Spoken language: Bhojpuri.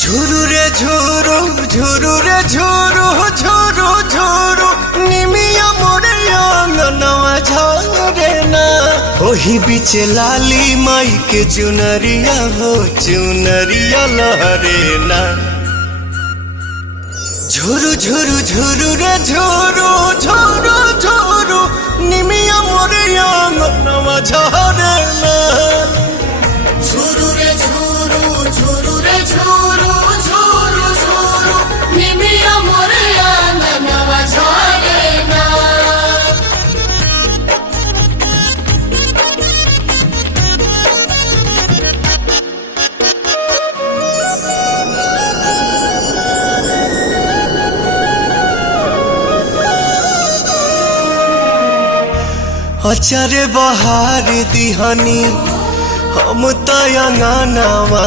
झुरु रे झुरु झुरु रे झुरु झुरु झुरु निमिया मोरे अंगनवा झरे ना। ओही बीच लाली माई के चुनरिया हो चुनरिया लहरे ना। झुरु झुरु झुरु रे झुरु झुरु झुरु निमिया मोरे अंगनवा झरे ना। झुरु रे झुरु झुरु रे झुरु झुरु झुरु निमिया मोरे अंगनवा झरे ना। अचारे बहार दिहनी हम तयंगनवा।